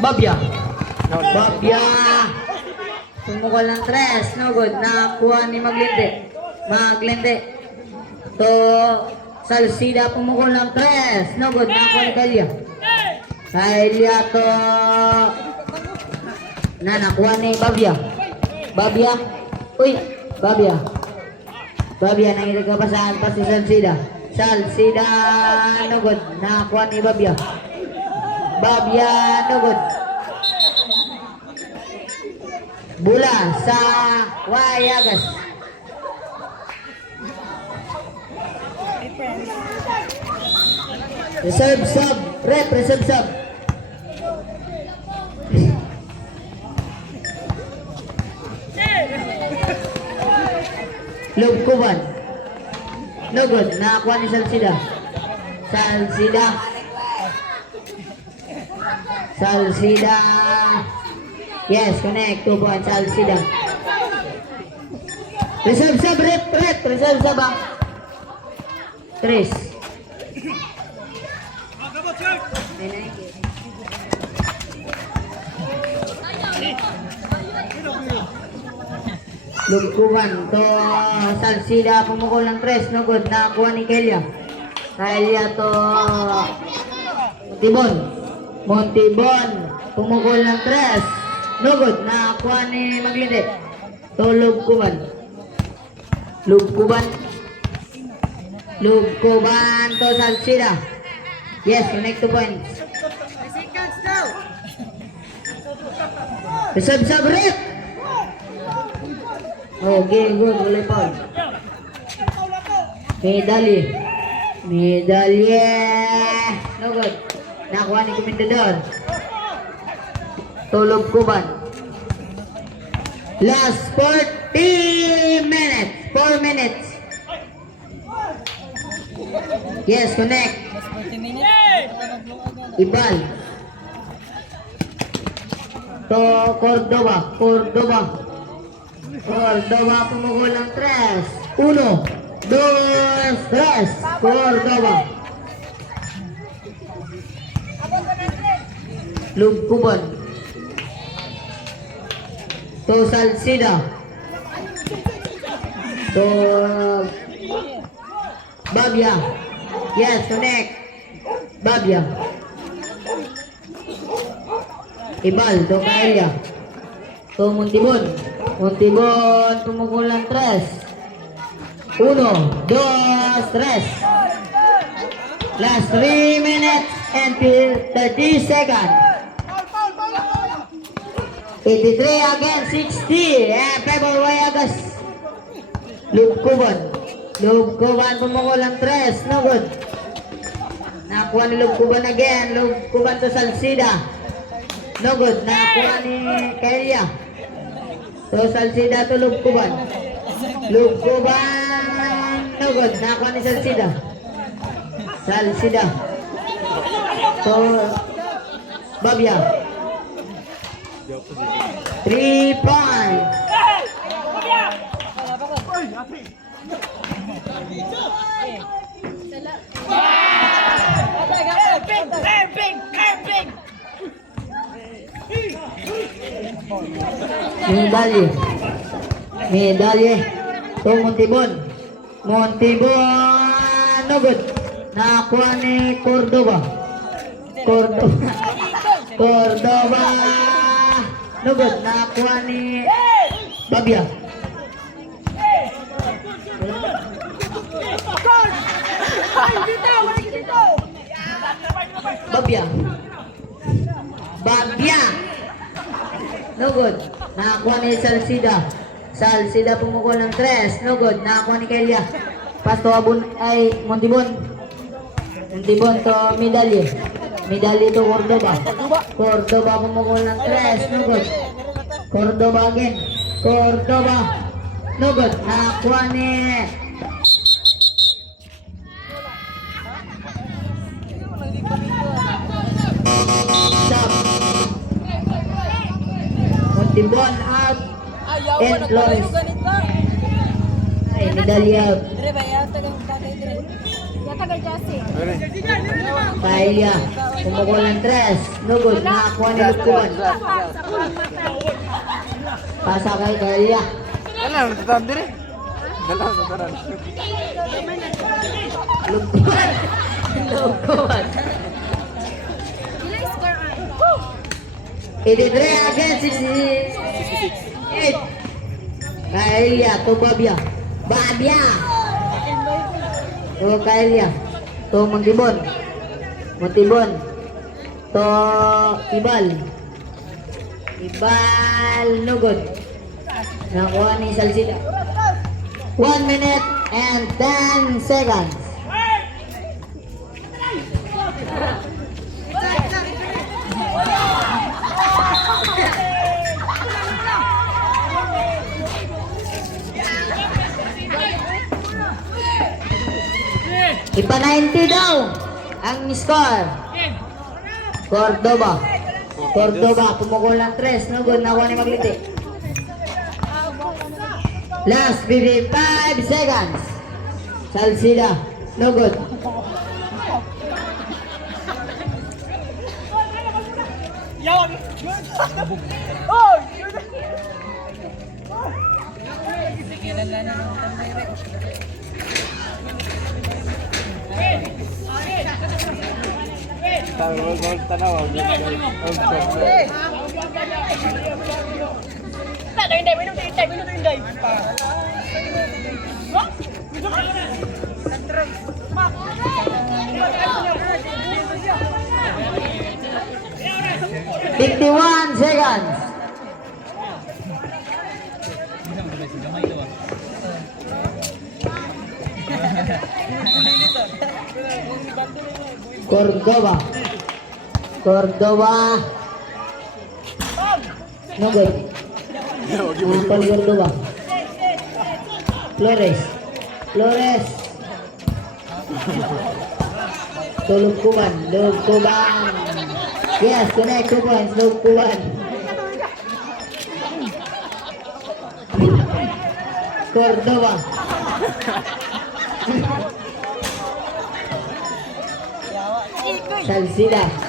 Babya. Babya. Tumukol ng 3. No good. Nakuha ni Maglinde. Maglinde. To Salsida pumukol ng 3. No good. Nakuha ni Kalya. Kalya to nakuha ni Babya. Babya. Uy. Babya. Babya nanginig ka pa saan pa si Salsida. Salsida. No good. Nakuha ni Babya. Babya. No good. Bola sa Wayagas. Reserve sub. Rep, reserve sub. Lugkuban. No good. Nakakuha ni Salsida. Salsida. Salsida. Yes, connect. 2 points. Salsida. Reserve sub. Rep. Reserve sub. 3. Lugkuban to Salsida pumukol ng 3. No good. Nakakuha ni Kelya. Kelya to Montibon pumukol ng 3. No good. Nakakuha ni Maglinde. To Lugkuban. Lugkuban to Salsida. Yes, connect 2 points. Seconds now. Reserve sub rep. Okay, good. Wala pa. Medalye. No good. Nakuha ni Komendador. Tulog Kuban. Last 40 minutes. 4 minutes. Yes, connect. Ibal. To Cordoba. Cordoba pumukol ng 3. 1, 2, 3. Cordoba. Lugkuban. To Salsida. To Babya. Yes, connect. Babya. Ibal. To Kaelya. To Montibon. Montibon pumukol ng 3. 1, 2, 3. Last 3 minutes and 30 seconds. 83 against 60. And Pebble Wayagas. Lugkuban pumukol ng 3. No good. Nakuha ni Lugkuban again. Lugkuban to Salsida. No good. Nakuha ni Kelya. To Salsida to Lugkuban. No good. Nakuha ni Salsida. Salsida. To Babya. 3 points. Medalye. To Montibon. No good. Nakakuha ni Cordoba. No good. Nakakuha ni Babya. Babya. No good. Nakakuha ni Salsida. Salsida pumukol ng 3. No good. Nakakuha ni Kelya. Pas to Montibon. Montibon to Medalye. Medalye to Cordoba. Cordoba pumukol ng 3. No good. Cordoba again. Cordoba. No good. Nakakuha ni Montibon out. And Flores. Ay, medalya out. taga Jesse. Kaelia, pumukol ng 3. No good. Nakakuha ni Lugtuban. Pasa kay Kaelia. Dalam sa dire. Dalam sa taran. Lugtuban. Lugtuban. Ilang score on? 83 against 68. Kaelia to Babia. Babia. To Kaelia. To Montibon. Montibon. To Ibal. Ibal. No good. Nakuha ni Salsida. 1 minute and 10 seconds. Ipa 90 daw ang score. Cordoba. Cordoba, pumukul ng 3. No good, nakuha ni Magliti. Last 55 seconds. Salsida, no good. Gol tanaw. Fifty-one seconds. Cordoba. Cordoba. No good. Napal Cordoba. Flores. Flores. Lugtuban. Lugtuban. Yes, connect 2 points. Lugtuban. Cordoba. Salsida.